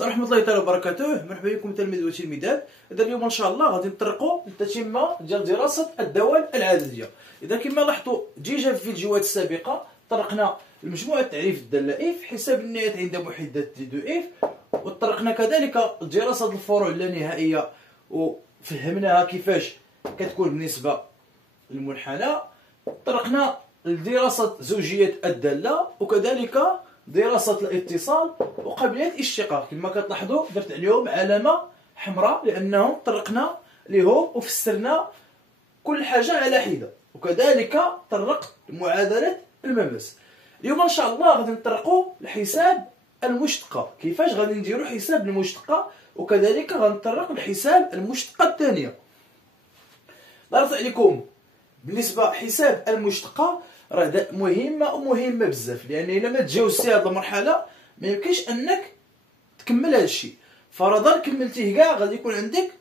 السلام ورحمة الله تعالى وبركاته. مرحبا بكم تلاميذ وتلميذات. إذا اليوم إن شاء الله غادي نطرقوا للتتمة ديال دراسة الدوال العددية. إذا كما لاحظتوا جيجا في الفيديوهات السابقة طرقنا لمجموعة تعريف الدالة إف، حساب النهايات عند محددات دي دو إف، وطرقنا كذلك دراسة الفروع اللانهائية وفهمناها كيفاش كتكون بالنسبة للمنحنى. طرقنا لدراسة زوجية الدالة وكذلك دراسة الاتصال وقابلية الاشتقاق. كما كتلاحظوا درت عليهم علامة حمراء لأنهم طرقنا لهم وفسرنا كل حاجة على حدة، وكذلك طرقت معادلة المماس. اليوم إن شاء الله غادي نطرقوا لحساب المشتقة، كيفاش غادي نديروا حساب المشتقة، وكذلك غنطرق لحساب المشتقة الثانية. ضربت عليكم بالنسبة حساب المشتقة راه مهمة بزاف، لأن إلا ما تجاوزتي هذه المرحلة ما يمكنش أنك تكمل هذا الشيء. فرضا كملتيه كاع غادي يكون عندك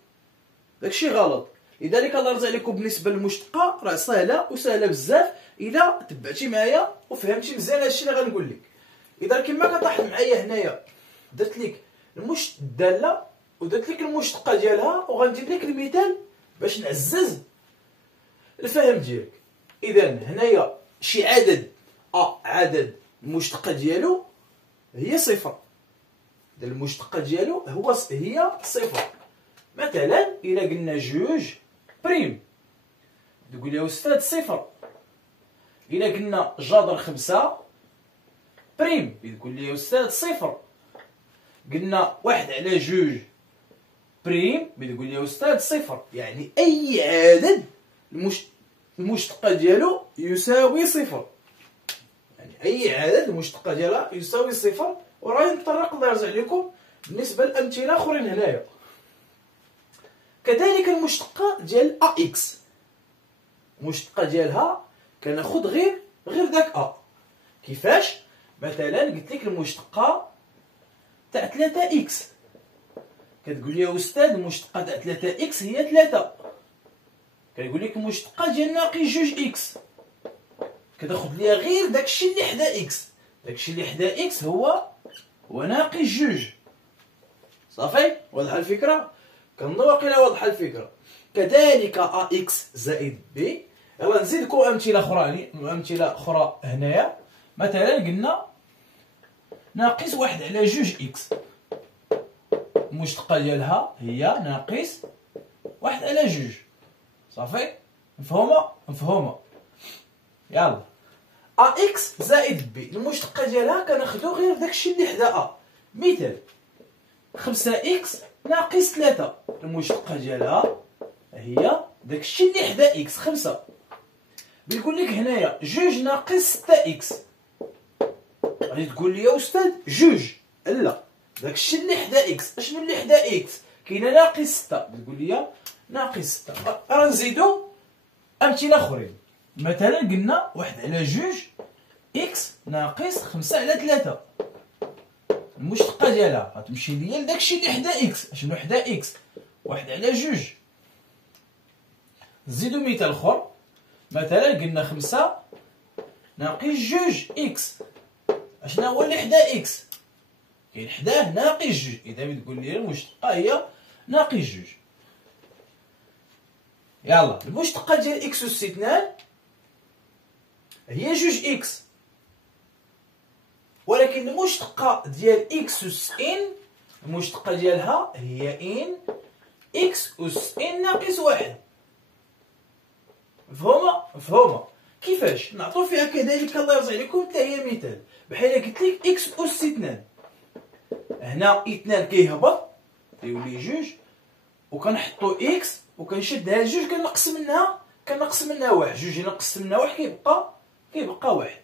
داكشي غلط. لذلك الله يرضي عليكم بالنسبة للمشتقة راه سهلة وسهلة بزاف إذا تبعتي معايا وفهمتي مزيان هادشي اللي غنقول لك. إذا كما كتلاحظ معايا هنايا درت لك الدالة ودرت لك المشتقة ديالها، وغندير لك المثال باش نعزز الفهم ديالك. إذا هنايا شي عدد عدد المشتقة ديالو هي صفر، المشتقة ديالو هي صفر. مثلا إلا قلنا جوج بريم تقول لي أستاذ صفر. إلا قلنا جذر خمسة بريم تقول لي أستاذ صفر. قلنا واحد على جوج بريم تقول لي أستاذ صفر. يعني أي عدد المشتقة ديالو يساوي صفر، يعني أي عدد المشتقة ديالها يساوي صفر. وراهي نطرق الله يرضي عليكم بالنسبة لأمثلة أخرين هنايا. كذلك المشتقة ديال إكس، المشتقة ديالها كناخد غير داك كيفاش؟ مثلا قلت لك المشتقة تاع 3 إكس، كتقول لي يا أستاذ المشتقة تاع 3 إكس هي 3. كيقول لك المشتقة ديال ناقص جوج إكس، كتاخد ليا غير داكشي اللي حدا إكس. داكشي اللي حدا إكس هو ناقص جوج. صافي واضحة الفكرة؟ كنظن واقيلا واضحة الفكرة. كذلك إكس زائد بي. ايوا نزيدكم أمثلة أخرى هنايا. مثلا قلنا ناقص واحد على جوج إكس، المشتقة ديالها هي ناقص واحد على جوج. صافي مفهومة. يلا إكس زائد بي، المشتقة ديالها كناخدو غير داكشي اللي حدا مثال 5 إكس ناقص 3، المشتقة ديالها هي داكشي اللي حدا إكس 5. بيقول لك هنايا جوج ناقص 6 إكس، غادي تقول لي يا أستاذ جوج، لا داكشي اللي حدا إكس. اشنو اللي حدا إكس؟ كاينه ناقص 6، تقول لي ناقص 6. راه نزيدو أمثلة أخرين. مثلا قلنا واحد على جوج إكس ناقص 5 على 3، المشتقة ديالها غتمشي ليا لداكشي اللي حدا إكس. اشنو حدا إكس؟ واحد على جوج. نزيدو مثال آخر. مثلا قلنا 5 ناقص جوج إكس، اشنا هو اللي حدا إكس؟ كاين حداه ناقص جوج. إذا تقول لي المشتقة هي ناقص جوج. يلا المشتقة ديال إكس أس 2 هي جوج إكس، ولكن المشتقة ديال إكس أس إن المشتقة ديالها هي إن إكس أس إن ناقص واحد. مفهومة. كيفاش؟ نعطو فيها كذلك الله يرضي عليكم حتى هي مثال. بحال قلت لك إكس أس 2، هنا 2 كيهبط يولي جوج، وكنحطو إكس وكنشد هاد جوج كنقص منها واحد. جوج إلا نقصت منها واحد كيبقى واحد.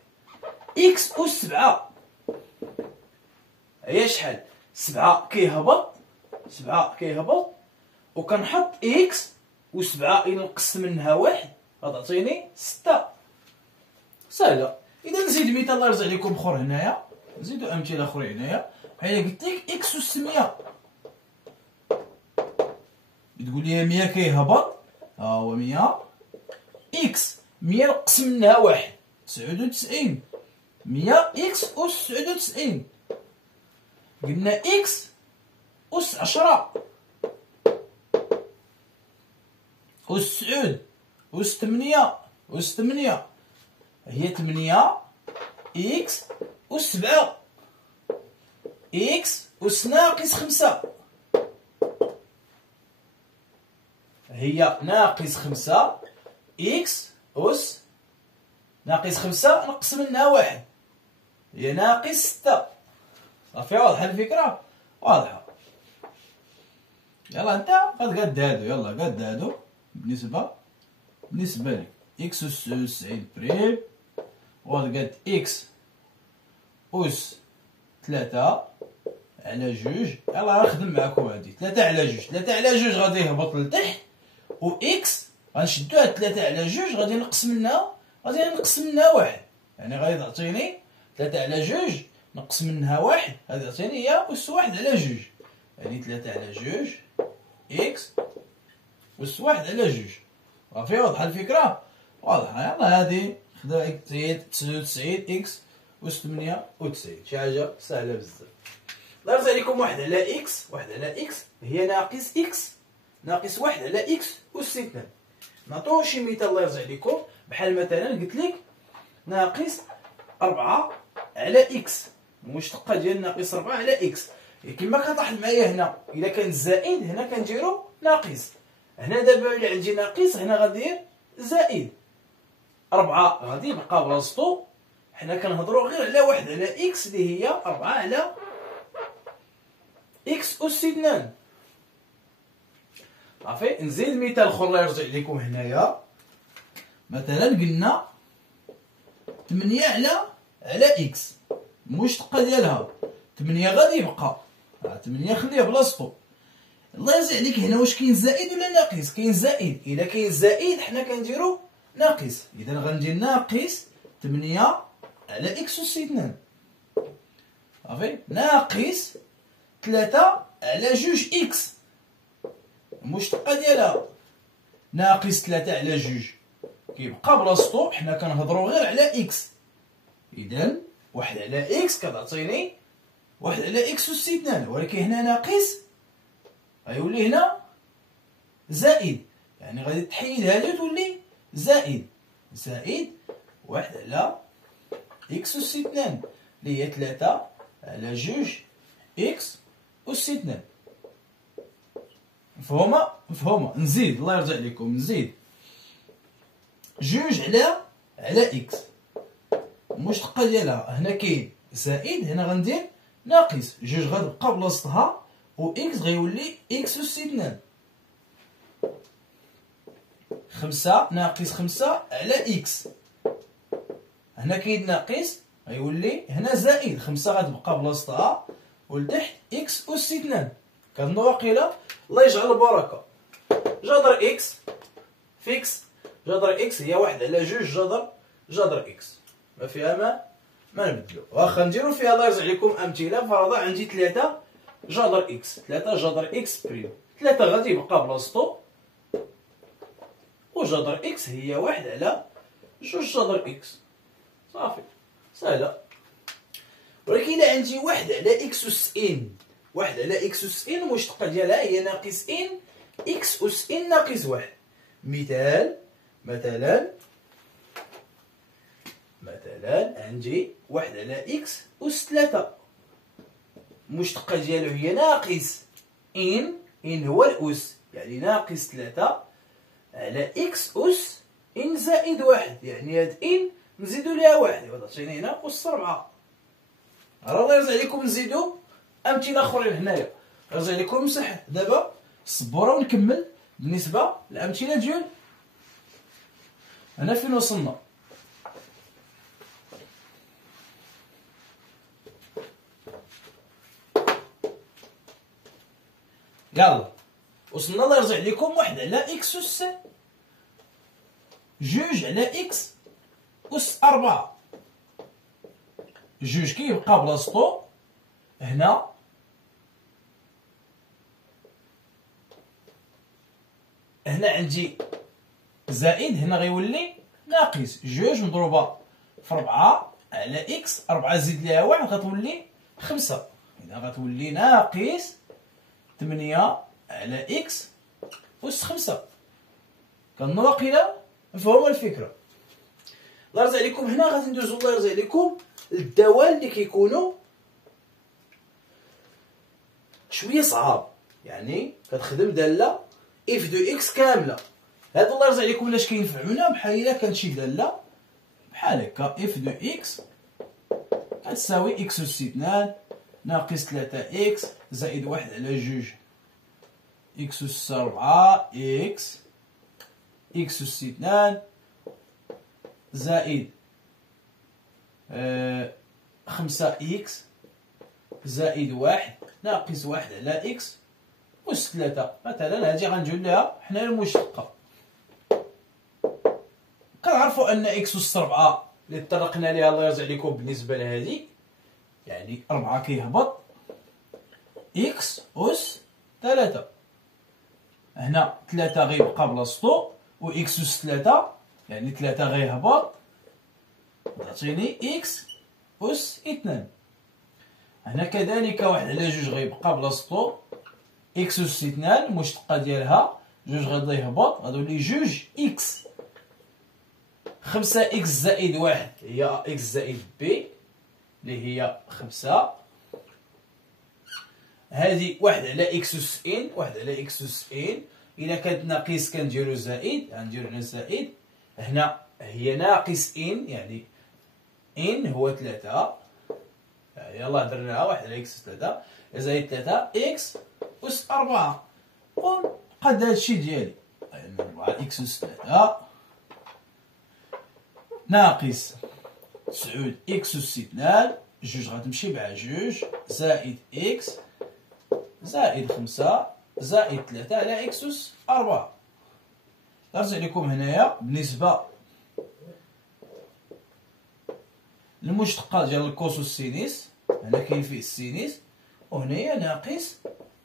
إكس أس 7 هي شحال؟ 7 كيهبط وكنحط إكس، و7 إلا نقصت منها واحد غتعطيني 6. سهلة. إذا نزيد مثال الله يرضي عليكم أخر هنايا، نزيدو أمثلة أخرين هنايا. بحال قلت لك إكس أس 100، تقول لي 100 كيهبط، ها هو 100. إكس 100 نقص منها واحد 99، 100 إكس أس 99. قلنا إكس أس 10 أس 9 أس 8 أس 8 هي 8 إكس أس 7 إكس أس ناقص 5 هي ناقص 5 إكس أس ناقص 5 نقص منها 1 هي ناقص 6. صافي واضحة الفكرة؟ واضحة. يلا انت قد هادو، يلا قد هادو بالنسبة لي إكس أس 90 بريم وقد إكس أس 3 على 2. يلا نخدم معاكم هادي 3 على 2. 3 على 2 غادي يهبط لتحت، و إكس غنشدو هاد 3 على 2 غادي نقص منها 1، يعني غادي تعطيني 3 على 2 نقص منها 1 غادي تعطيني هي أس 1 على 2، يعني 3 على 2 إكس أس 1 على 2. صافي واضحة الفكرة؟ واضحة. يلا هادي خدا إكس 99 إكس أس 98، شي حاجة سهلة بزاف. الله يرضي عليكم، 1 على إكس، 1 على إكس هي ناقص إكس ناقص 1 على إكس أس 2. نعطوه شي مثال الله يرضي عليكم، بحال مثلا قلت لك ناقص 4 على إكس، المشتقة ديال ناقص 4 على إكس. كما كتلاحظ معايا هنا إلا كان زائد هنا كنديرو ناقص، هنا دابا إلا عندي ناقص هنا غندير زائد. 4 غادي يبقى بلاصتو، حنا كنهضرو غير على 1 على إكس اللي هي 4 على إكس أس 2. صافي نزيد مثال اخر الله يرجع لكم هنايا. مثلا قلنا 8 على إكس، المشتقة ديالها 8 غادي يبقى 8 خليه بلاصتو. الله يرضي عليك هنا واش كاين زائد ولا ناقص؟ كاين زائد. إلا كاين زائد حنا كنديرو ناقص، إذا غندير ناقص 8 على إكس أس 2. صافي ناقص 3 على 2 إكس، المشتقة ديالها ناقص 3 على 2 كيبقى بلاصتو، حنا كنهضرو غير على إكس. إذا 1 على إكس كتعطيني 1 على إكس أس 2، ولكن هنا ناقص غيولي هنا زائد، يعني غادي تحيد هادي وتولي زائد. زائد 1 على إكس أس 2 اللي هي 3 على 2 إكس أس 2. مفهومة؟ نزيد الله يرضي عليكم، نزيد 2 على إكس، المشتقة ديالها هنا كاين زائد، هنا غندير ناقص. 2 غتبقى بلاصتها و إكس غيولي إكس أس 2. 5 ناقص 5 على إكس، هنا كاين ناقص غيولي هنا زائد. 5 غتبقى بلاصتها ولتحت إكس أس 2. كنظن واقيلا الله يجعل البركة. جذر إكس فيكس، جذر إكس هي 1 على 2 جذر إكس، ما فيها ما نبدلو. واخا نديرو فيها الله يرضي عليكم أمثلة. فرضا عندي 3 جذر إكس، 3 جذر إكس بريم، 3 غادي يبقى بلاصتو، وجذر إكس هي 1 على 2 جذر إكس. صافي سهلة. ولكن إلا عندي 1 على إكس أس إن، 1 على إكس أس إن المشتقة ديالها هي ناقص إن إكس أس إن ناقص 1. مثلا عندي 1 على إكس أس 3، المشتقة ديالو هي ناقص إن هو الأس، يعني ناقص 3 على إكس أس إن زائد 1، يعني هاد إن نزيدو ليها 1 تعطيني هنا أس 4. الله يرضي عليكم نزيدو أمثلة أخرين هنايا. يرضي عليكم نمسح دابا السبورة ونكمل بالنسبة للأمثلة ديال هنا فين وصلنا. يلا وصلنا الله يرضي عليكم 1 على إكس أس 2 على إكس أس 4. 2 كيبقى بلاصتو هنا، عندي زائد، هنا غيولي ناقص. 2 مضروبة في 4 على إكس، 4 زيد ليها 1 غتولي 5، إذا غتولي ناقص 8 على إكس أس 5. كنظن واقيلا مفهومة الفكرة. الله يرضي عليكم. هنا غادي ندوزو الله يرضي عليكم للدوال اللي كيكونوا شوية صعاب، يعني كتخدم دالة اف دو اكس كاملة. هادو الله يرضي عليكم علاش كينفعونا، بحال إلا كانت شي دالة بحال هكا اف دو اكس كتساوي اكس أس 2 ناقص 3 اكس زائد 1 على 2 اكس أس 4 اكس اكس أس 2 زائد 5 اكس زائد 1 ناقص 1 على اكس أس 3. مثلا هادي غنجيو ليها حنا المشتقة. كنعرفو أن اكس أس 4 اللي طرقنا ليها الله يرضي عليكم بالنسبة لهادي، يعني 4 كيهبط اكس أس 3. هنا 3 غيبقى بلاصتو و اكس أس 3 يعني 3 غيهبط تعطيني اكس أس 2. هنا كذلك 1 على 2 غيبقى بلاصتو اكس أس 2 المشتقة ديالها 2 غادي يهبط غتولي 2 اكس. 5 اكس زائد 1 هي اكس زائد بي اللي هي 5. هذه 1 على اكس أس ان 1 على اكس أس ان إلا كانت ناقص كنديرو زائد، غنديرو هنا زائد. هنا هي ناقص ان يعني ان هو 3 يلاه درناها 1 على اكس 3 زائد 3 اكس أس 4. ونقاد هادشي ديالي 4 اكس أس 3 ناقص 9 اكس أس 2 جوج غتمشي مع جوج زائد اكس زائد 5 زائد 3 على اكس أس 4. نرجع لكم هنايا بالنسبة للمشتقة ديال الكوس والسينيس. هنا كاين فيه السينيس وهنايا ناقص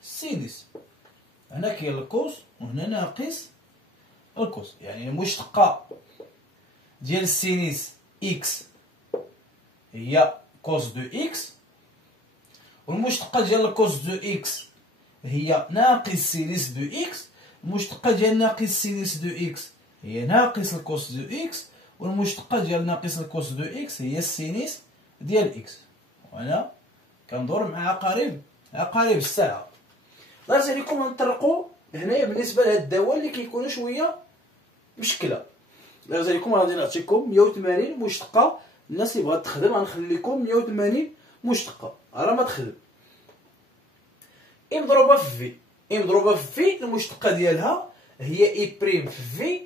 السينيس. هنا كاين الكوس وهنا ناقص الكوس، يعني المشتقة ديال السينيس اكس هي كوس دو اكس، والمشتقة ديال الكوس دو اكس هي ناقص سينيس دو اكس. المشتقة ديال ناقص سينيس دو اكس هي ناقص الكوس دو اكس، والمشتقة ديال ناقص الكوس دو اكس هي السينيس ديال اكس. وانا كندور مع عقارب الساعة. الله يرضي عليكم غنطرقوا هنايا بالنسبة لهاد الدوال اللي كيكونوا شوية مشكلة. الله يرضي عليكم غادي نعطيكم 180 مشتقة. الناس اللي بغات تخدم غنخلي لكم 180 مشتقة راه ما تخدم. اي مضروبة في في اي مضروبة في في المشتقة ديالها هي اي بريم في في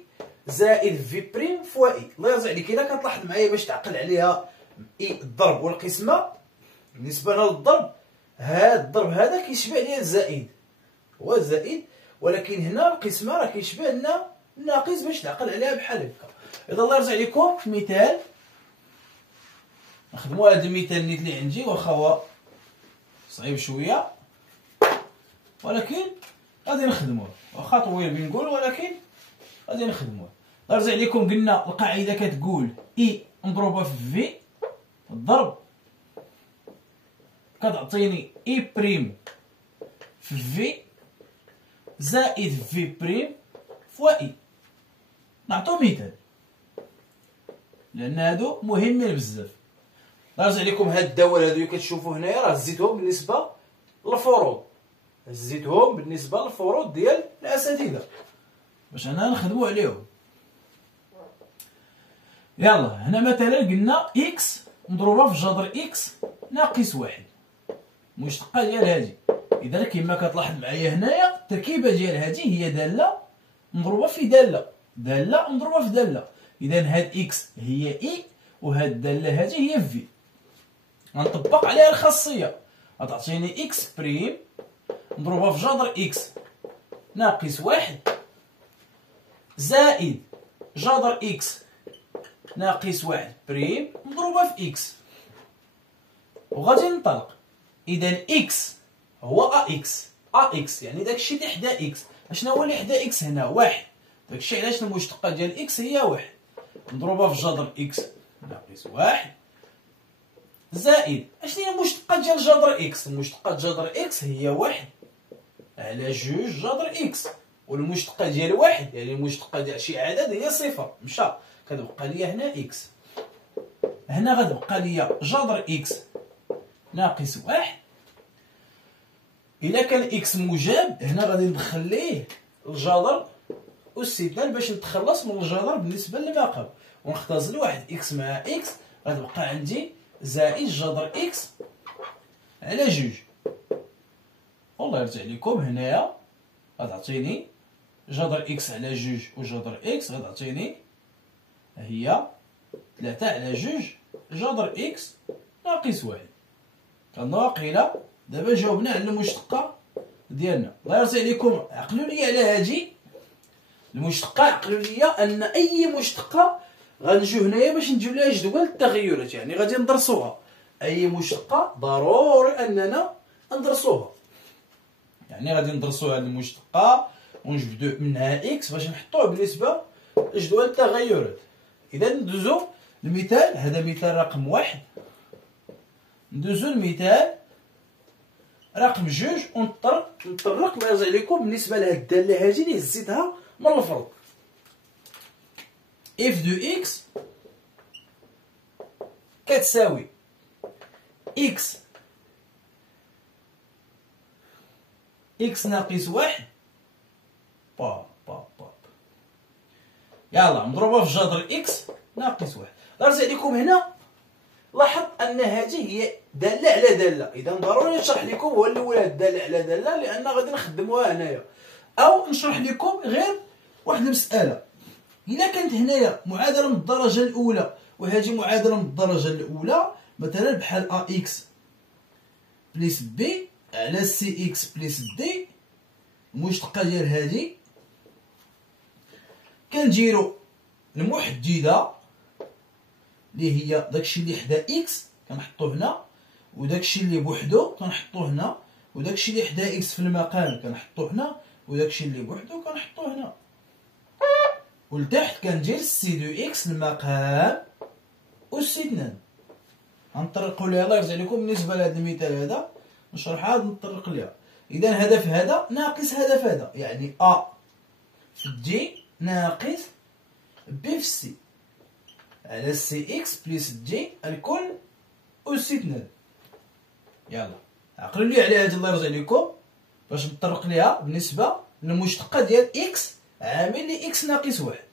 زائد في بريم فوا اي. الله يرضي عليك الا كتلاحظ معايا باش تعقل عليها اي الضرب والقسمة. بالنسبة للضرب هاد الضرب هذا كيشبه ليا الزائد هو الزائد، ولكن هنا القسمة راه كيشبه لنا الناقص باش تعقل عليها بحال هكا. اذا الله يرضي عليكم في مثال نخدمو هاد المثال نيت اللي عندي واخا هو صعيب شوية ولكن غادي نخدموه، واخا طويل بنقول ولكن غادي نخدموه. الله يرضي عليكم قلنا القاعدة كتقول اي مضروبة في في الضرب كتعطيني اي بريم في في زائد في بريم فوا اي. نعطو مثال لان هادو مهمين بزاف. الله يرضي عليكم هاد الدوال هادو اللي كتشوفوا هنايا راه زيتهم بالنسبه للفروض، زيتهم بالنسبه للفروض ديال الاساتذه باش انا نخدموا عليهم. يلا هنا مثلا قلنا اكس مضروبه في جذر اكس ناقص 1 مشتقه ديال هادي. اذا كما كتلاحظ معايا هنايا التركيبه ديال هادي هي داله مضروبه في داله، داله مضروبه في داله. اذا هاد اكس هي اي وهاد الداله هادي هي في. غنطبق عليها الخاصيه غتعطيني اكس بريم مضروبه في جذر اكس ناقص 1 زائد جذر اكس ناقص 1 بريم مضروبه في اكس. وغادي ننطلق. اذا اكس هو اكس اكس يعني داكشي اللي حدا اكس. اشنا هو اللي حدا اكس هنا؟ 1. داكشي علاش المشتقه ديال اكس هي 1 مضروبه في جذر اكس ناقص 1 زائد اشنو هي المشتقه ديال جذر اكس؟ المشتقه جذر اكس هي 1 على جوج جذر إكس، والمشتقة ديال واحد يعني المشتقة ديال شي عدد هي صفر، مشى كتبقى ليا هنا إكس. هنا غتبقى ليا جذر إكس ناقص واحد. إلا كان إكس موجب هنا غادي ندخل ليه الجذر أس 2 باش نتخلص من الجذر بالنسبة لما قبل، ونختزل واحد إكس مع إكس غتبقى عندي زائد جذر إكس على جوج. والله يرجع لكم هنايا غتعطيني جذر إكس على جوج وجذر إكس غتعطيني هي 3 على جوج جذر إكس ناقص واحد. كنظن واقيلا دابا جاوبنا على المشتقة ديالنا. الله يرضي عليكم عقلوا لي على هادي المشتقة، عقلوا لي أن أي مشتقة غنجيو هنايا باش نديرو لها جدول التغيرات، يعني غادي ندرسوها. أي مشتقة ضروري أننا ندرسوها، يعني غادي ندرسو هاد المشتقة ونجبدو منها إكس باش نحطوه بالنسبة لجدول التغيرات. إذا ندوزو المثال، هذا مثال رقم واحد. ندوزو المثال رقم جوج ونطرق الله يرضي عليكم بالنسبة لهاد الدالة هادي اللي هزيتها من الفرض. اف دو اكس كتساوي اكس ناقص واحد يلا مضروبة في جذر اكس ناقص واحد. غنرجع لكم هنا، لاحظ أن هذه هي دالة على دالة، إذا ضروري نشرح لكم هو الأول هاد الدالة على دالة لأن غادي نخدموها هنايا، أو نشرح لكم غير واحد المسألة. إلا كانت هنايا معادلة من الدرجة الأولى وهذه معادلة من الدرجة الأولى، مثلا بحال أ إكس بليس بي على سي إكس بليس دي، المشتقة ديال هادي كنديرو المحددة اللي هي داكشي اللي حدا إكس كنحطو هنا، وداكشي اللي بوحدو كنحطو هنا، وداكشي اللي حدا إكس في المقام كنحطو هنا، وداكشي اللي بوحدو كنحطو هنا. ولتحت كندير سي دو إكس المقام أس 2. غنطرقو ليها الله يرضي عليكم بالنسبة لهذا المثال هذا نشرحها نطرق ليها. إذا هدف هذا ناقص هدف هذا، يعني أ في دي ناقص بي في سي على سي إكس بليس دي الكل أس 2. يلا عقلوا لي على هذه الله يرضي عليكم باش نطرق ليها بالنسبة للمشتقة ديال إكس عامل لي إكس ناقص واحد.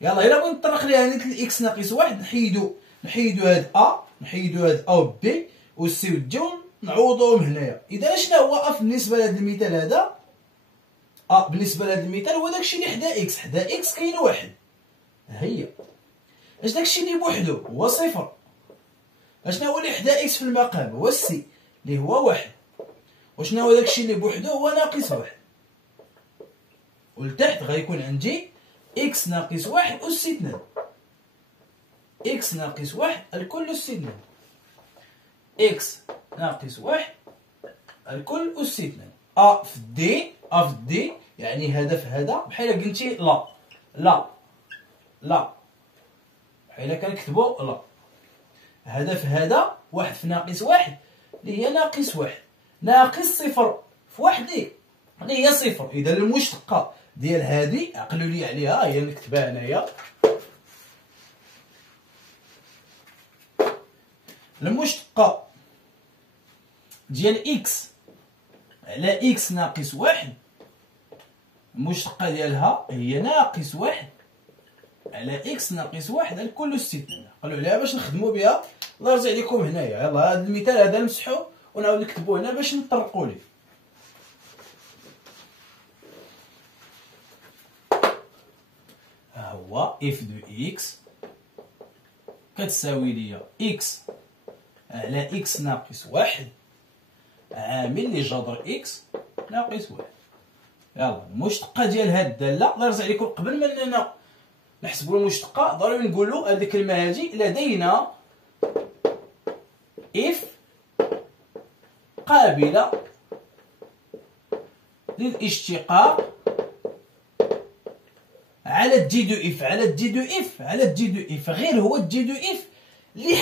يلا إلا بغيت نطرق ليها نيت الإكس ناقص واحد نحيدو هاد أ، نحيدو هاد أ و بي و سي و دي ونعوضوهم هنايا. إذا شنو هو أ بالنسبة لهاد المثال هذا؟ أ بالنسبة لهاد المثال هو داكشي اللي حدا إكس، حدا إكس كاين واحد. هي اش داكشي اللي بوحدو هو صفر. اشنا هو اللي حدا إكس في المقام هو السي اللي هو واحد. وشنا هو داكشي اللي بوحدو هو ناقص واحد. ولتحت غيكون عندي إكس ناقص واحد أس 2. إكس ناقص واحد الكل أس 2. إكس ناقص واحد الكل أس 2. أ في دي، أ في دي يعني هدف هذا بحال قلتي لا بحال كنكتبو لا. هدف هذا واحد في ناقص واحد اللي هي ناقص واحد، ناقص صفر في واحد اللي هي صفر. إذا المشتقة ديال هادي عقلوا لي عليها، هي نكتبها هنايا. المشتقة ديال إكس على إكس ناقص واحد، المشتقة ديالها هي ناقص واحد على إكس ناقص واحد الكل أس 2. عقلوا عليها باش نخدمو بها. الله يرضي عليكم هنايا. يلا هذا المثال هذا نمسحو ونعاود نكتبو هنا باش نطرقو ليه. ها هو اف دو اكس كتساوي ليا اكس على اكس ناقص واحد عامل لي جذر اكس ناقص واحد. يلا المشتقة ديال هاد الدالة الله يرضي عليكم قبل ما اننا نحسبوا المشتقة ضروري نقولوا هاد الكلمة هادي لدينا اف قابلة للاشتقاق على الدي دو اف، على الدي دو اف، على الدي دو اف. غير هو الدي دو اف اللي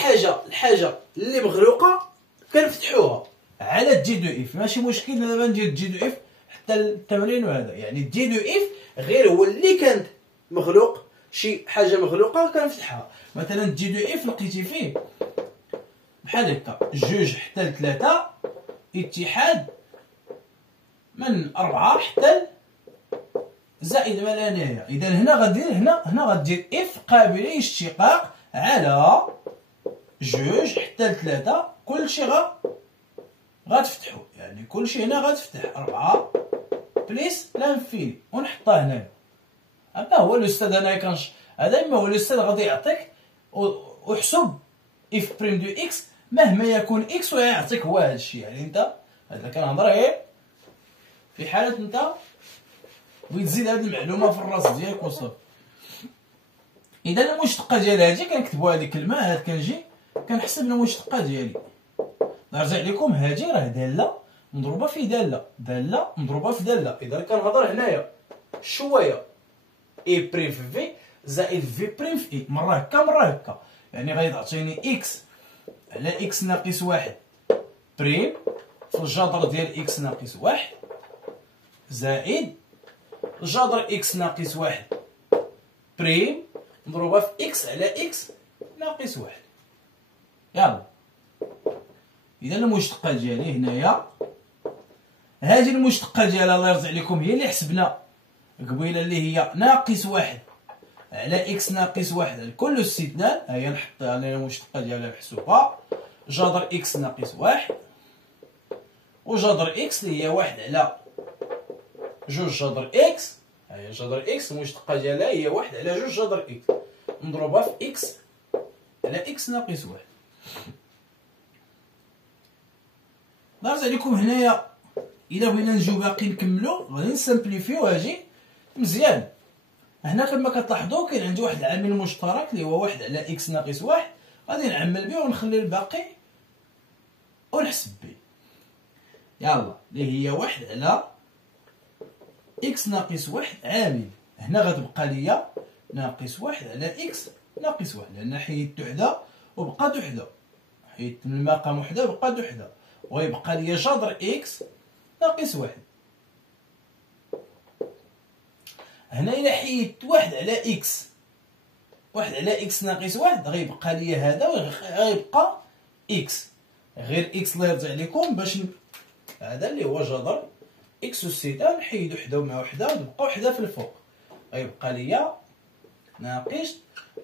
الحاجة اللي مغلوقة كنفتحوها. على جي دو اف. ماشي مشكل دابا ندير جي دو اف حتى التمرين وهذا، يعني جي دو اف غير هو اللي كان مخلوق، شي حاجه مخلوقه كنفتحها. مثلا جي دو اف لقيتي فيه بحال هكا 2 حتى ل 3 اتحاد من 4 حتى زائد ما لا نهايه. اذا هنا غدير هنا غدير اف قابله للاشتقاق على 2 حتى ل 3. كلشي غتفتحو، يعني كلشي هنا غتفتح 4 بليس لانفيني ونحطها هنايا. اما هو الاستاذ هنايا هذا اما هو الاستاذ غادي يعطيك وحسب اف بريم دو اكس مهما يكون اكس ويعطيك هو هذا الشيء. يعني انت هذا كنهضر غير في حاله انت بغيت تزيد هذه المعلومه في الراس ديالك وصافي. اذا المشتقه ديال هذه كنكتبوا هذه كلمه، هاد كنجي كنحسب المشتقه ديالي. نرجع لكم هذه راه داله مضروبه في داله، داله مضروبه في داله. اذا كنهضر هنايا شويه اي بريم في في زائد في بريم في اي، مره هكا مره هكا، يعني غيعطيني اكس على اكس ناقص 1 بريم في الجذر ديال اكس ناقص 1 زائد جذر اكس ناقص 1 بريم مضروبه في اكس على اكس ناقص 1. يلا اذا المشتقه ديالي هنايا هذه المشتقه ديالها الله يرضي عليكم هي اللي حسبنا قبيله، اللي هي ناقص 1 على اكس ناقص 1 الكل استثناء. هيا نحطها لنا المشتقه ديالها محسوبه، جذر اكس ناقص 1 وجذر اكس اللي هي 1 على 2 جذر اكس. هيا جذر اكس المشتقه ديالها هي 1 على 2 جذر اكس مضروبه في اكس على اكس ناقص 1. نرجع لكم هنايا الا بغينا نجيو باقي نكملو غادي نسامبليفيو هاجي مزيان. هنا كما كتلاحظوا كاين عندي واحد العامل مشترك اللي هو 1 على اكس ناقص 1، غادي نعمل به ونخلي الباقي ونحسب به. يلا اللي هي 1 على اكس ناقص 1 عامل، هنا غتبقى ليا ناقص 1 على اكس ناقص 1، لان حيدت وحده وبقات وحده، حيدت من المقام وحده وبقات وحده، ويبقى ليا جذر اكس ناقص 1. هنا إلا حيدت 1 على اكس، 1 على اكس ناقص 1 غيبقى ليا هذا وغيبقى اكس، غير اكس الله يرضي عليكم باش هذا اللي هو جذر اكس والسيتا نحيدو وحده مع وحده وتبقى وحده في الفوق، غيبقى ليا ناقص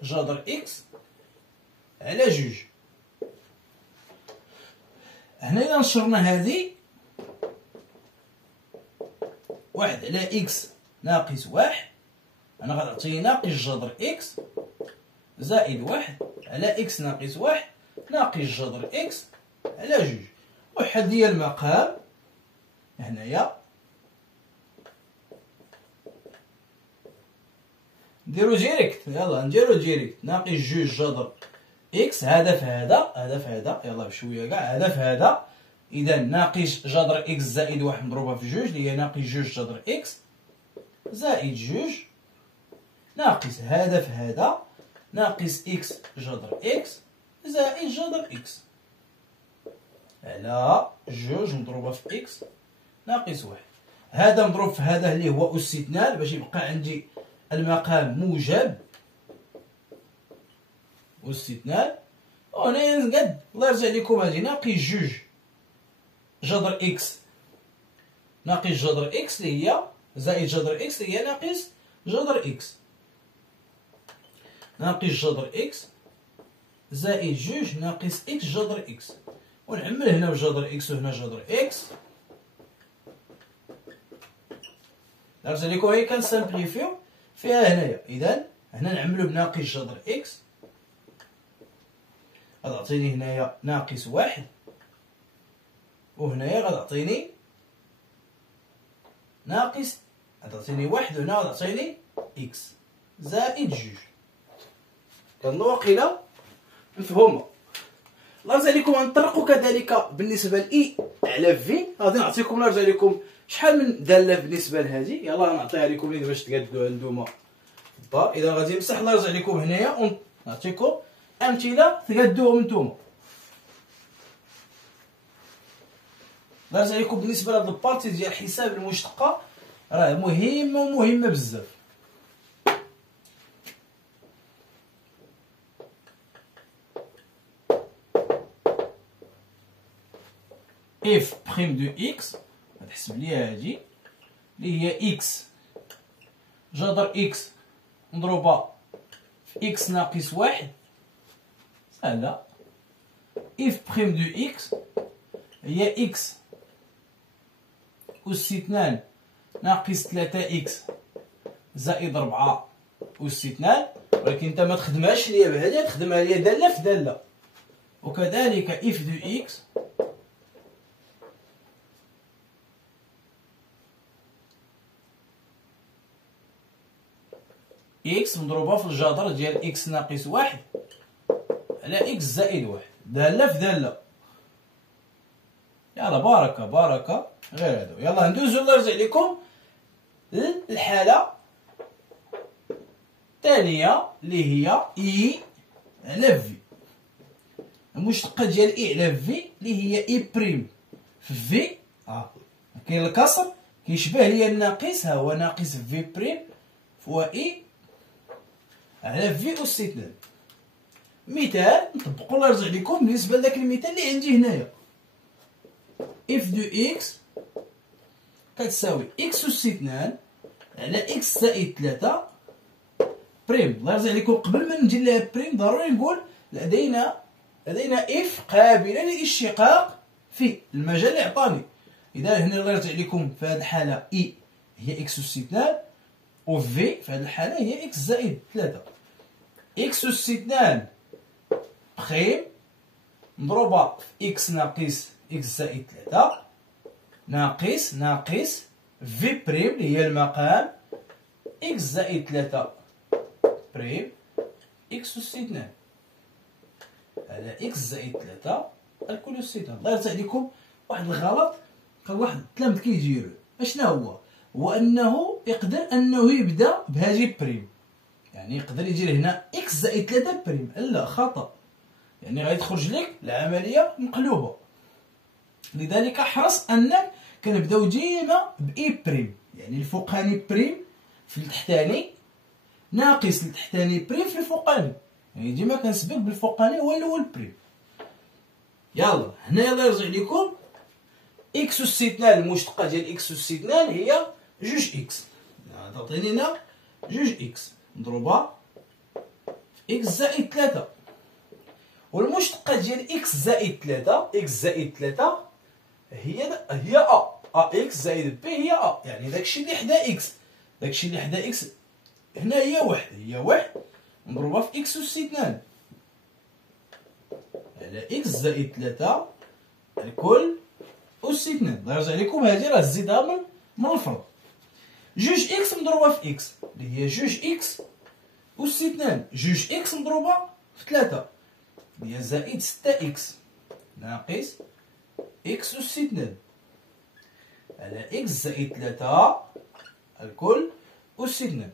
جذر اكس على 2. هنا إلا نشرنا هذه 1 على اكس ناقص 1 انا غتعطيني ناقص جذر اكس زائد 1 على اكس ناقص 1 ناقص جذر اكس على 2. وحد ليا المقام هنايا نديرو ديريكت، يلا نديرو ديريكت ناقص 2 جذر اكس هذا في هذا، هذا في هذا، يلا بشويه كاع هذا في هذا. اذا ناقص جذر اكس زائد 1 مضروبه في 2 اللي هي ناقص 2 جذر اكس زائد 2 ناقص هذا في هذا ناقص اكس جذر اكس زائد جذر اكس على 2 مضروبه في اكس ناقص 1. هذا مضروب في هذا اللي هو استثناء باش يبقى عندي المقام موجب واستثناء. وهنا نقد الله يرجع لكم هذه ناقص 2 جذر اكس ناقص جذر اكس اللي هي زائد جذر اكس اللي هي ناقص جذر اكس ناقص جذر اكس زائد 2 ناقص اكس جذر اكس، ونعمل هنا بجذر اكس وهنا جذر اكس. نرجع لكم هي كنسامبليفيو فيها هنايا. اذا هنا نعملو بناقص جذر اكس غتعطيني هنايا ناقص 1 وهنايا غتعطيني ناقص، غتعطيني 1 وهنا غتعطيني اكس زائد 2. كنظن واقيلا مفهومه. الله يرضي عليكم غنطرقوا كذلك بالنسبه لاي على في، غادي نعطيكم الله يرضي عليكم شحال من داله بالنسبه لهذه. يلاه نعطيها لكم باش تقادوا عندكم في الدار. اذا غادي نمسح الله يرضي عليكم هنايا ونعطيكم امثله تقادوهم نتوما. الله يرضي عليكم بالنسبه لهاد البارتي ديال حساب المشتقه راه مهمه ومهمه بزاف. اف بريم دو اكس غتحسب ليا هادي اللي هي اكس جذر اكس مضروبه في اكس ناقص واحد، سهله. اف بريم دو اكس هي اكس أس 2 ناقص 3 اكس زائد 4 أس 2، ولكن انت ما تخدمهاش ليا بهذه، تخدمها ليا داله في داله. وكذلك اف دو اكس اكس مضروبه في الجذر ديال اكس ناقص واحد على اكس زائد واحد، داله في داله. يلا باركه غير هادو. يلا ندوزو الله يرضي عليكم للحاله الثانيه اللي هي اي على في. المشتقه ديال اي على في اللي هي اي بريم في في كاين الكسر كيشبه ليا الناقص، ها هو ناقص في بريم فوا اي على في أس 2. مثال نطبقو الله يرضي عليكم بالنسبه لذاك المثال اللي عندي هنايا. اف دو اكس كتساوي اكس أس 2 على اكس زائد 3 بريم. الله يرضي عليكم قبل ما ندير لها بريم ضروري نقول لدينا اف قابله للاشتقاق في المجال اللي عطاني. اذا هنا الله يرضي عليكم في هذه الحاله اي هي اكس أس 2 و في هذه الحاله هي اكس زائد 3. اكس أس 2 بريم مضروبه في اكس ناقص اكس زائد 3 ناقص في بريم اللي هي المقام اكس زائد 3 بريم اكس أس 2 على اكس زائد 3 الكل أس 2. الله يرضي عليكم واحد الغلط واحد التلامذ كيديرو اشنا هو انه يقدر انه يبدا بهذه بريم، يعني يقدر يدير هنا اكس زائد 3 بريم. لا، خطا، يعني غادي تخرج لك العمليه مقلوبه. لذلك حرص انك كنبداو ديما باي بريم، يعني الفوقاني بريم في التحتاني ناقص التحتاني بريم في الفوقاني، يعني ديما كنسبق بالفوقاني هو الاول بريم. يلا هنا الله يرضي عليكم اكس أس 2 المشتقه ديال اكس أس 2 هي جوج اكس، تعطيني هنا جوج اكس مضروبه اكس زائد 3، والمشتقه ديال اكس زائد 3 هي ا اكس زائد بي هي ا، يعني داكشي اللي حدا اكس هنا هي واحد مضروبه في اكس أس 2 على اكس زائد 3 الكل أس 2. الله يرضي عليكم هذه راه زيدها من الفرض. جوج اكس مضروبه في اكس اللي هي جوج اكس أس 2، جوج اكس مضروبه في 3 اللي هي زائد 6 اكس ناقص اكس أس 2 على اكس زائد 3 الكل أس 2.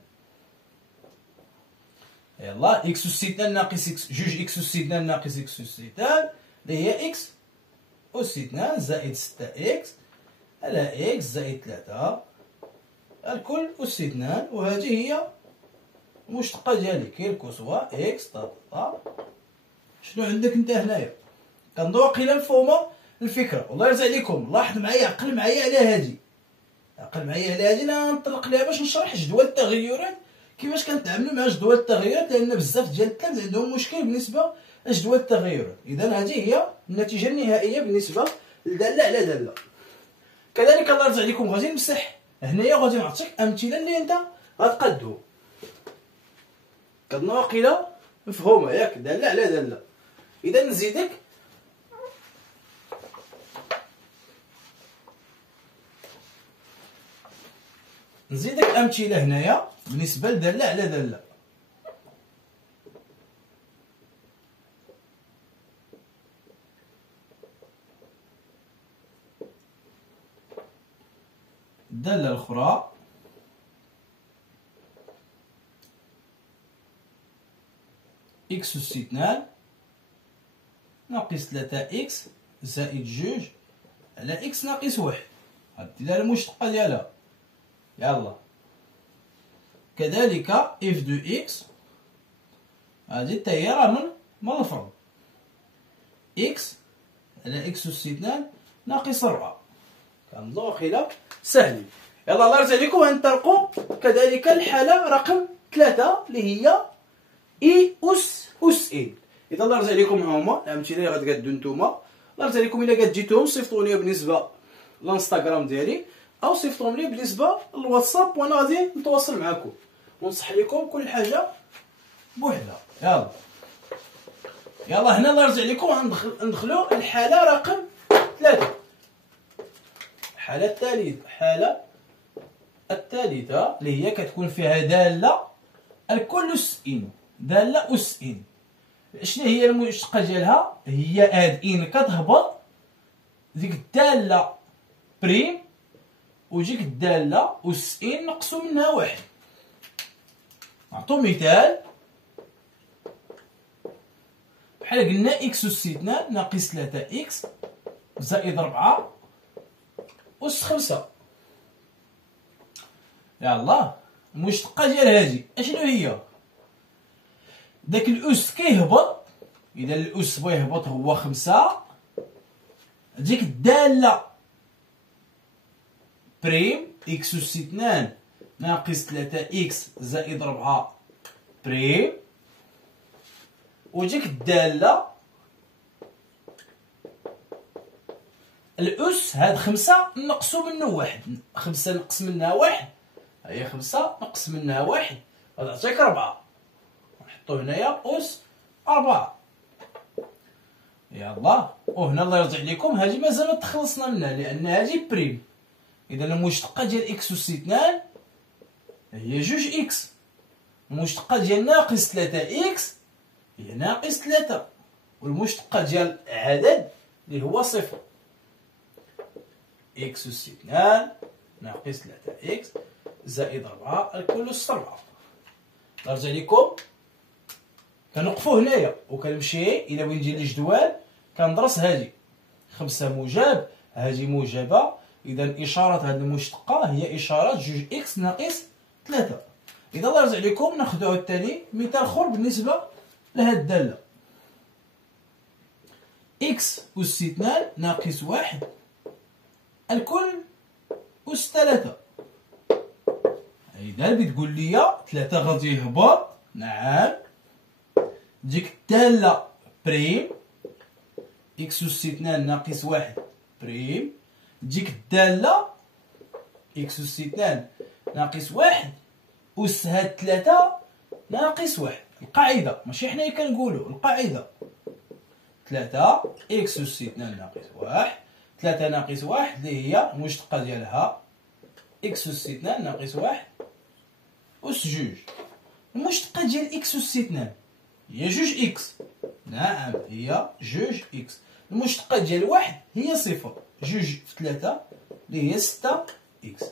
يلا اكس أس 2 ناقص اكس، جوج اكس أس 2 ناقص اكس أس 2 اللي هي اكس أس 2 زائد 6 اكس على اكس زائد 3 الكل أس 2، وهذه هي المشتقة ديالي كيل كوسوا اكس طا. شنو عندك انت هنايا؟ كنظن واقيلا مفهومة الفكرة. والله يرضي عليكم لاحظ معايا، عقل معايا على هادي، لا نطلق ليها باش نشرح جدول التغيرات كيفاش كنتعاملوا مع جدول التغيرات، لان بزاف ديال التلاميذ عندهم مشكل بالنسبه لجدول التغيرات. اذا هذه هي النتيجه النهائيه بالنسبه لداله على داله. كذلك الله يرضي عليكم غادي نمسح هنايا وغادي نعطيك امثله اللي انت غتقادو. كظن واقيلا مفهومه ياك، داله على داله. اذا نزيدك امثله هنايا بالنسبه لداله على داله. الداله الاخرى اكس أس 2 ناقص 3 اكس زائد جوج على إكس ناقص واحد، غادي لها المشتقة ديالها. يلا كذلك اف دو إكس هادي حتى هي راه من الفرض، إكس على إكس أس 2 ناقص 4. كنظن واخيلا ساهلين. يلا الله يرضي عليكم غنطرقوا كذلك الحالة رقم 3 اللي هي إي أس إن. إذا الله يرضي عليكم ها هما الأمثلة اللي غتقادو نتوما. الله يرضي عليكم إلا قديتوهم صيفطوا لي بالنسبة للانستغرام ديالي أو صيفطوهم لي بالنسبة للواتساب وأنا غادي نتواصل معاكم ونصح لكم كل حاجة بوحدها. يلا هنا الله يرضي عليكم ندخلوا الحالة رقم 3. الحالة الثالثة اللي هي كتكون فيها دالة الكل أس إن، دالة أس إن. شنو هي المشتقة ديالها؟ هي هاد إن كتهبط ديك الدالة بريم وتجيك الدالة أس إن نقصو منها واحد. نعطو مثال بحال قلنا إكس أس 2 ناقص 3 إكس زائد 4 أس 5. يلا المشتقة ديال هادي اشنو هي؟ داك الأس كيهبط، إذا الأس بغا يهبط هو 5، ديك الدالة بريم إكس أس 2 ناقص 3 إكس زائد 4 بريم، وديك الدالة الأس هاد 5 نقصو منه واحد، 5 نقص منها واحد هي 5 نقص منها واحد غتعطيك 4. نحطو هنايا أس 4. يلا وهنا الله يرضي عليكم هادي مازال ما تخلصنا منها لأن هادي بريم. إذا المشتقة ديال إكس أس 2 هي 2 إكس، المشتقة ديال ناقص 3 إكس هي ناقص 3، والمشتقة ديال عدد اللي هو 0 إكس أس 2 ناقص 3 إكس زائد 4 الكل أس 4. الله يرضي عليكم كنوقفو هنايا وكنمشي إلا بغيت ندير الجدول كندرس هادي 5 موجب هادي موجبة، إذا إشارة هاد المشتقة هي إشارة 2 إكس ناقص 3. إذا الله يرضي عليكم ناخدو التالي مثال آخر بالنسبة لهاد الدالة إكس أس 2 ناقص 1 الكل أس 3. إذا بتقول لي 3 غادي يهبط، نعم ديك الدالة بريم إكس أس 2 ناقص 1 بريم، ديك الدالة إكس أس 2 ناقص 1 أس هاد 3 ناقص 1. القاعدة ماشي حنايا كنقولو، القاعدة 3 إكس أس 2 ناقص 1، 3 ناقص 1 اللي هي المشتقة ديالها إكس أس 2 ناقص 1 أس 2. المشتقة ديال إكس أس 2 هي 2 إكس، نعم هي 2 إكس. المشتقة ديال 1 هي 0، 2 في 3 اللي هي 6 إكس.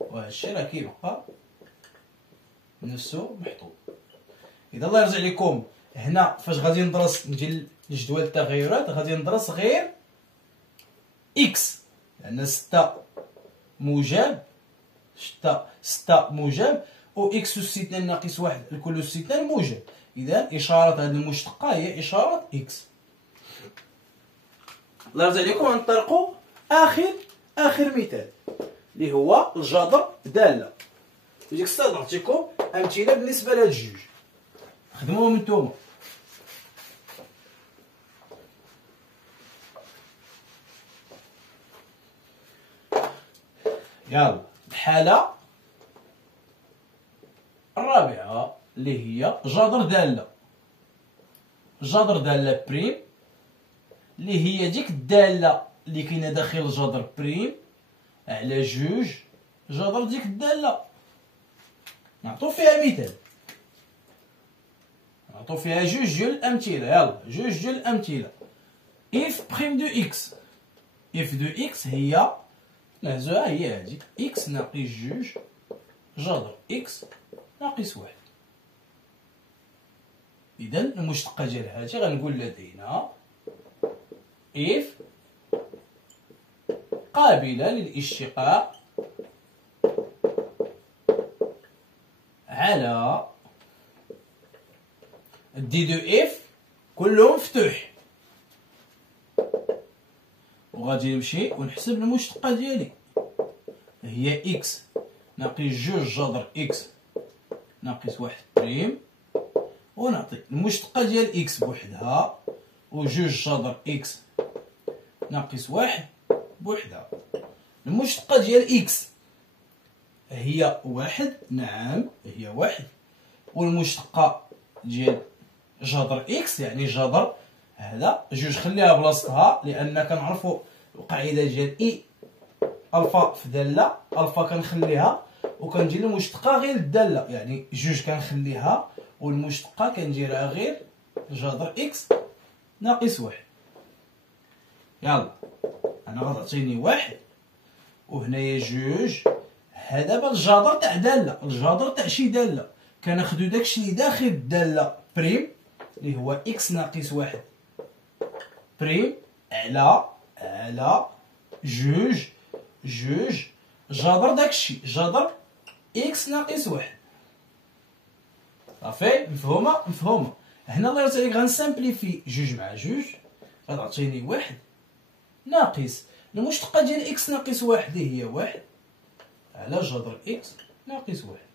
وهادشي راه كيبقى نفسو محطوط. إذا الله يرضي عليكم هنا فاش غادي ندرس ندير جدول التغيرات غادي ندرس غير إكس، لأن 6 موجب 6 موجب و إكس أس 2 ناقص 1 الكل أس 2 موجب. إذا إشارة هذه المشتقة هي إشارة إكس. الله يرضي عليكم غنطرقوا آخر مثال اللي هو الجذر دالة. ديك الساعة نعطيكم أمثلة بالنسبة لهاد الجوج، خدموهم نتوما. يلا الحالة الرابعة اللي هي جذر دالة. جذر دالة بريم اللي هي ديك الدالة اللي كاينة داخل الجذر بريم على 2 جذر ديك الدالة. نعطو فيها مثال، نعطو فيها 2 ديال الأمثلة. يلا 2 ديال الأمثلة. إف بريم دو إكس، إف دو إكس هي نهزوها هي هادي إكس ناقص 2 جذر إكس ناقص 1. إذا المشتقة ديال هادي غنقول لدينا إف قابلة للاشتقاق على دي دو اف كلهم مفتوح. وغادي نمشي ونحسب المشتقة ديالي هي اكس ناقص جوج جذر اكس ناقص واحد بريم، ونعطي المشتقة ديال اكس بوحدها وجوج جذر اكس ناقص واحد بوحدها. المشتقة ديال اكس هي واحد، نعم هي واحد، والمشتقة ديال جذر اكس يعني جذر هذا جوج خليها بلاصتها، لأن كنعرفو القاعدة ديال اي الفا في دالة الفا كنخليها وكندير المشتقة غير الدالة، يعني جوج كنخليها والمشتقة كنديرها غير جذر اكس ناقص واحد. يلا أنا غتعطيني واحد وهنايا جوج، هذا دابا الجذر تاع دالة، الجذر تاع شي دالة كناخدو داكشي اللي داخل الدالة بريم اللي هو اكس ناقص واحد بريم على جوج جذر داكشي جذر اكس ناقص واحد. صافي مفهومة. هنا الله يرضي عليك غنسامبليفي جوج مع جوج غتعطيني واحد ناقص المشتقة ديال اكس ناقص واحد هي واحد على جذر اكس ناقص واحد،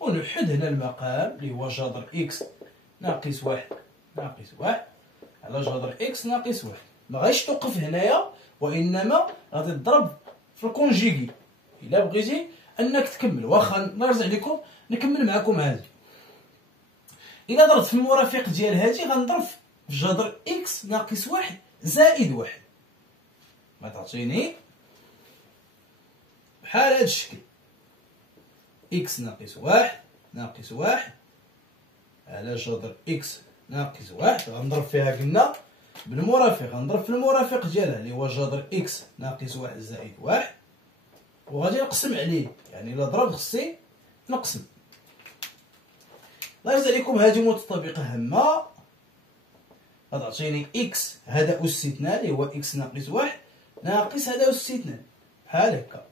ونحد هنا المقام اللي هو جذر اكس ناقص واحد على جذر اكس ناقص واحد. ما غاديش توقف هنايا، وانما غادي تضرب في الكونجيغي الا بغيتي انك تكمل. واخا الله يرضي عليكم نكمل معكم هذه. الا ضربت في المرافق ديال هذه غنضرب في جذر اكس ناقص واحد زائد واحد، غتعطيني بحال هذا الشكل اكس ناقص واحد على جذر اكس ناقص واحد. غنضرب فيها قلنا بالمرافق، غنضرب في المرافق ديالها اللي هو جذر اكس ناقص واحد زائد واحد، وغادي نقسم عليه، يعني الا ضربت خصني نقسم. الله يرضي عليكم هذه متطابقة هامة غتعطيني اكس هذا اس 2 اللي هو اكس ناقص واحد ناقص هذا اس 2 بحال هكا،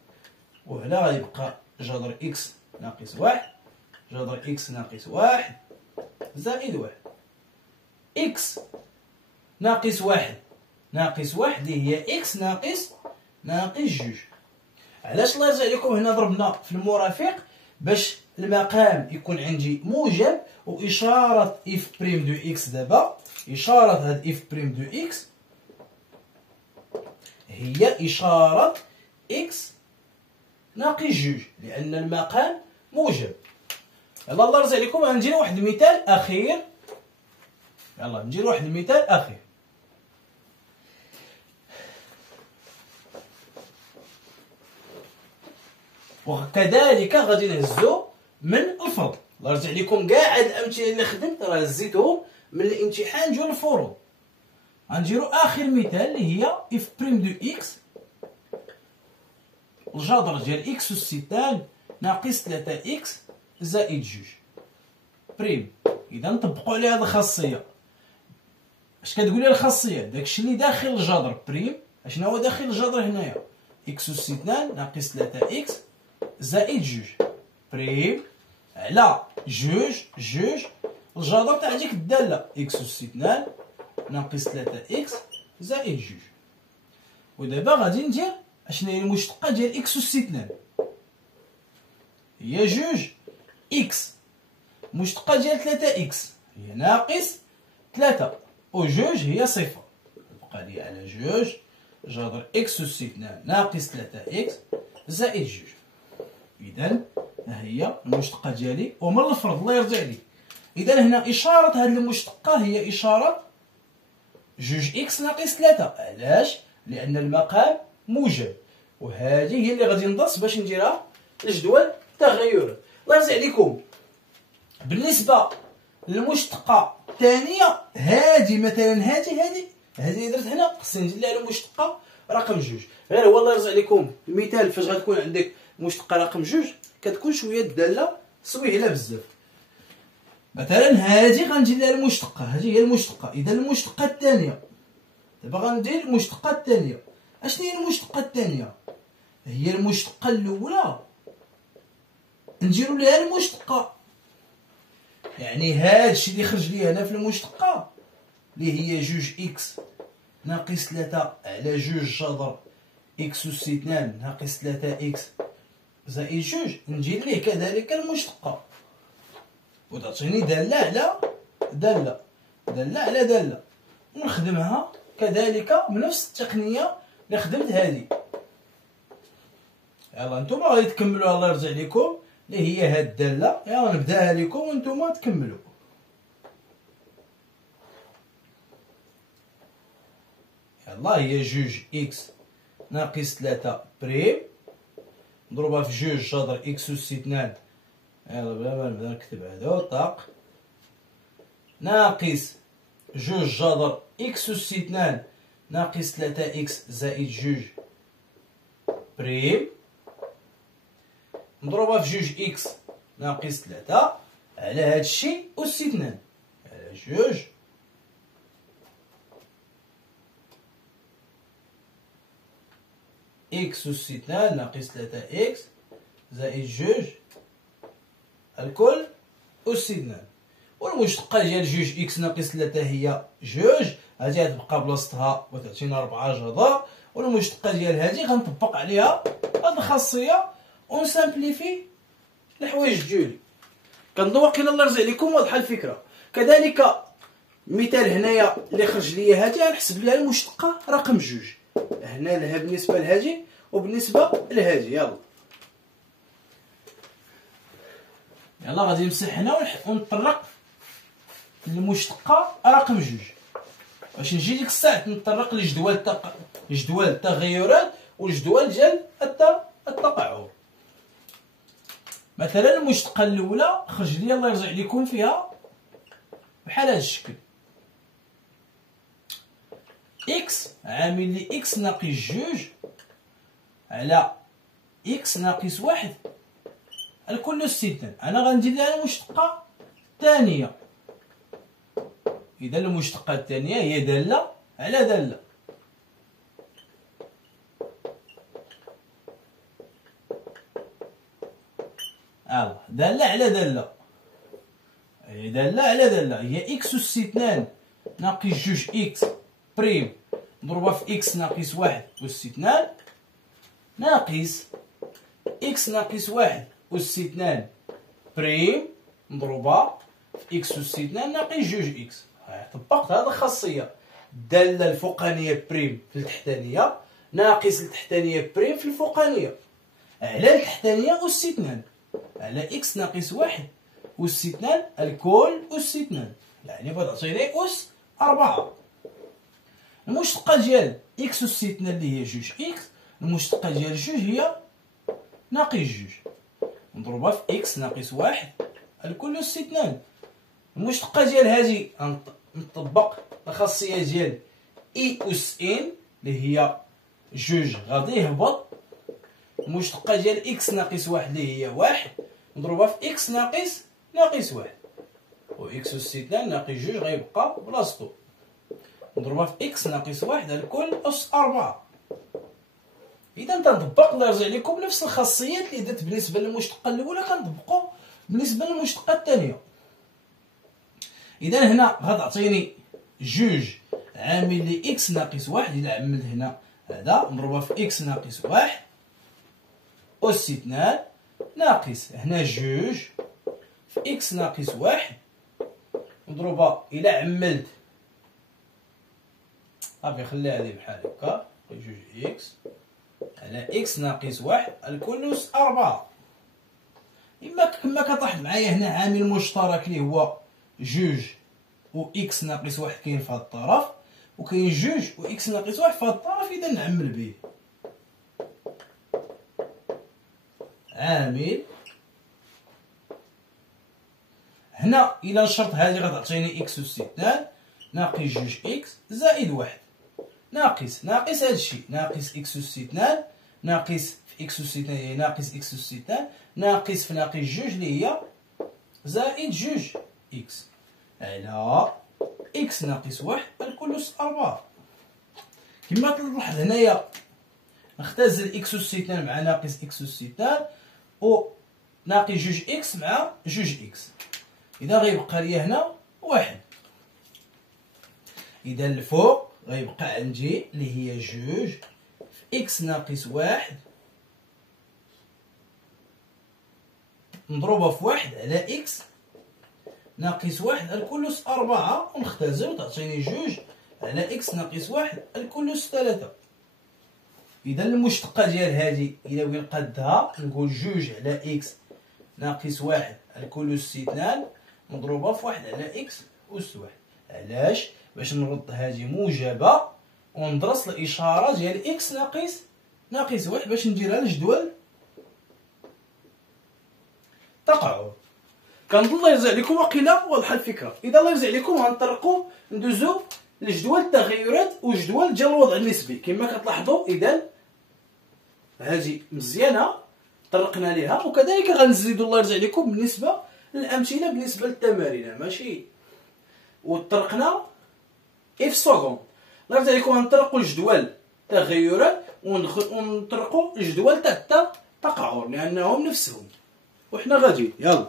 وهنا غيبقى جذر اكس ناقص واحد جذر اكس ناقص واحد زائد واحد. اكس ناقص واحد هي اكس ناقص جوج. علاش الله يرضي عليكم هنا ضربنا في المرافق؟ باش المقام يكون عندي موجب، وإشارة اف بريم دو اكس دابا إشارة هاد اف بريم دو اكس هي إشارة اكس ناقص جوج لأن المقام موجب. يلا الله يرضي عليكم غندير واحد المثال أخير. يلا ندير واحد المثال أخير. وكذلك غادي نهزو من الفرض. الله يرضي عليكم كاع هاد الأمثلة اللي خدمت راه هزيتهم من الامتحان ديال الفروض. غنديرو آخر مثال اللي هي اف بريم دو اكس الجذر ديال اكس أس 2 ناقص 3 اكس زائد جوج بريم. إذا نطبقو على هاد الخاصية. اش كتقول لي الخاصية؟ داكشي اللي داخل الجذر بريم. اشنا هو داخل الجذر هنايا؟ اكس أس 2 ناقص 3 اكس زائد جوج بريم على جوج الجذر تاع ديك الدالة اكس أس 2 ناقص 3 اكس زائد جوج. ودابا غادي ندير اشنا هي المشتقة ديال اكس أس 2 هي جوج اكس، المشتقة ديال 3 اكس هي ناقص 3 وجوج هي صفر، تبقى لي على جوج جذر اكس أس 2 ناقص 3 اكس زائد جوج. إذا ها هي المشتقة ديالي ومن الفرض الله يرضي عليك. إذا هنا إشارة هذه المشتقة هي إشارة جوج إكس ناقص 3. علاش؟ لأن المقام موجب، وهذه هي اللي غادي ندرس باش نديرها لجدول التغيرات. الله يرضي عليكم بالنسبة للمشتقة الثانية هذه مثلا هذه اللي درت هنا خصني ندير لها المشتقة رقم جوج. غير هو الله يرضي عليكم المثال فاش غتكون عندك مشتقة رقم جوج كتكون شوية الدالة سويهلة بزاف. مثلا هذه غندير لها المشتقة، هذه هي المشتقة. إذا المشتقة الثانية دابا غندير المشتقة الثانية اشنو هي المشتقه الثانيه؟ هي المشتقه الاولى نديرو ليها المشتقه، يعني هادشي اللي خرج لي هنا في المشتقه اللي هي جوج اكس ناقص 3 على جوج جذر اكس أس 2 ناقص 3 اكس زائد جوج، ندير ليه كذلك المشتقه وتعطيني داله على داله، داله على داله، ونخدمها كذلك بنفس التقنيه اللي خدمت هذه. يلا نتوما غادي تكملوا الله يرضي عليكم اللي هي هاد الداله، يلا نبداها لكم وانتوما تكملوا. يلا هي جوج اكس ناقص 3 بريم مضروبه في جوج جذر اكس أس 2، يلا بلا ما نبدا نكتب هذا طاق، ناقص جوج جذر اكس أس 2 ناقص 3 اكس زائد جوج بريم مضروبه في جوج اكس ناقص 3 على هادشي أس 2 على جوج اكس أس 2 ناقص 3 اكس زائد جوج الكل أس 2. والمشتقة ديال جوج اكس ناقص 3 هي جوج، هادي غتبقى بلاصتها وتعطينا 4 جذر، والمشتقة ديال هادي غنطبق عليها هاد الخاصية ونسامبليفي الحوايج ديالي. كنظن واقيلا الله يرضي عليكم واضحة الفكرة. كذلك مثال هنايا اللي خرج ليا هادي غنحسب ليها المشتقة رقم جوج، هنا لها بالنسبة لهادي وبالنسبة لهادي. يلا غادي نمسح هنا ونطرق المشتقة رقم جوج باش نجي ديك الساعة نطرق لجدول التغيرات والجدول ديال التقعر. مثلا المشتقة الأولى خرج لي الله يرضي عليكم فيها بحال هذا الشكل، اكس عامل لي اكس ناقص جوج على اكس ناقص واحد الكل أس 2. انا غندير لها المشتقة الثانية، اذا المشتقة الثانية هي دالة على دالة، دالة على دالة، دالة على دالة هي اكس أس 2 ناقص جوج اكس بريم مضروبة في اكس ناقص واحد أس 2 ناقص اكس ناقص واحد أس 2 بريم مضروبة في اكس أس 2 ناقص جوج اكس. طبقت هذه الخاصية، الدالة الفوقانية بريم في التحتانية ناقص التحتانية بريم في الفوقانية على التحتانية أس 2 على اكس ناقص واحد أس 2 الكل أس 2، يعني غتعطيني أس 4. المشتقة ديال اكس أس 2 اللي هي جوج اكس، المشتقة ديال جوج هي ناقص جوج مضروبة في اكس ناقص واحد الكل أس 2. المشتقة ديال هادي نطبق الخاصية ديال اي أس ان اللي هي جوج غادي يهبط، المشتقة ديال اكس ناقص واحد اللي هي واحد مضروبة في اكس ناقص واحد، و اكس أس 2 ناقص جوج غيبقى بلاصتو مضروبة في اكس ناقص واحد الكل أس 4. إذا تنطبق الله يرضي عليكم نفس الخاصيات اللي درت بالنسبة للمشتقة الأولى كنطبقو بالنسبة للمشتقة الثانية. إذا هنا غتعطيني جوج عامل لي اكس ناقص واحد، إلا عملت هنا هذا مضروبة في اكس ناقص واحد أس 2 ناقص هنا جوج في اكس ناقص واحد مضروبة إلا عملت صافي خليها هادي بحال هكا جوج اكس على اكس ناقص واحد الكل أس 4. كما كطاح معايا هنا عامل مشترك اللي هو جوج و اكس ناقص واحد كاين في هاد الطرف، وكاين جوج و اكس ناقص واحد في هاد الطرف، إذا نعمل به عامل هنا. إلا نشرط هادي غتعطيني اكس أس 2 ناقص جوج اكس زائد واحد ناقص هادشي ناقص اكس أس 2 ناقص في اكس أس 2 هي ناقص اكس أس 2 ناقص في ناقص جوج اللي هي زائد جوج اكس على اكس ناقص واحد الكل أس 4. كما تلاحظ هنايا نختزل اكس اس 2 مع ناقص اكس اس 2 و ناقص جوج اكس مع جوج اكس. اذا غيبقى لي هنا واحد. اذا الفوق غيبقى عندي اللي هي جوج في اكس ناقص واحد مضروبة في واحد على اكس ناقص واحد الكل أس 4 ونختزل تعطيني جوج على اكس ناقص واحد الكل أس 3. إذا المشتقة ديال هادي إلا بغينا نقادها نقول جوج على اكس ناقص واحد الكل أس 2 مضروبة في واحد على اكس أس واحد. علاش؟ باش نرد هادي موجبة وندرس الإشارة ديال اكس ناقص واحد باش نديرها لجدول تقاعد. كنظن الله يرزق لكم وقيلا واضحه الفكره. اذا الله يرزق لكم غنطرقوا ندوزو لجدول التغيرات وجدول ديال الوضع النسبي كما كتلاحظوا. اذا هذه مزيانه طرقنا ليها، وكذلك غنزيدوا الله يرزق لكم بالنسبه للامثله بالنسبه للتمارين ماشي. وطرقنا اف سكوند الله يرزق لكم غنطرقوا لجدول التغيرات ونطرقوا لجدول تاع التقاعد لانهم نفسهم. وحنا غاديين يلا.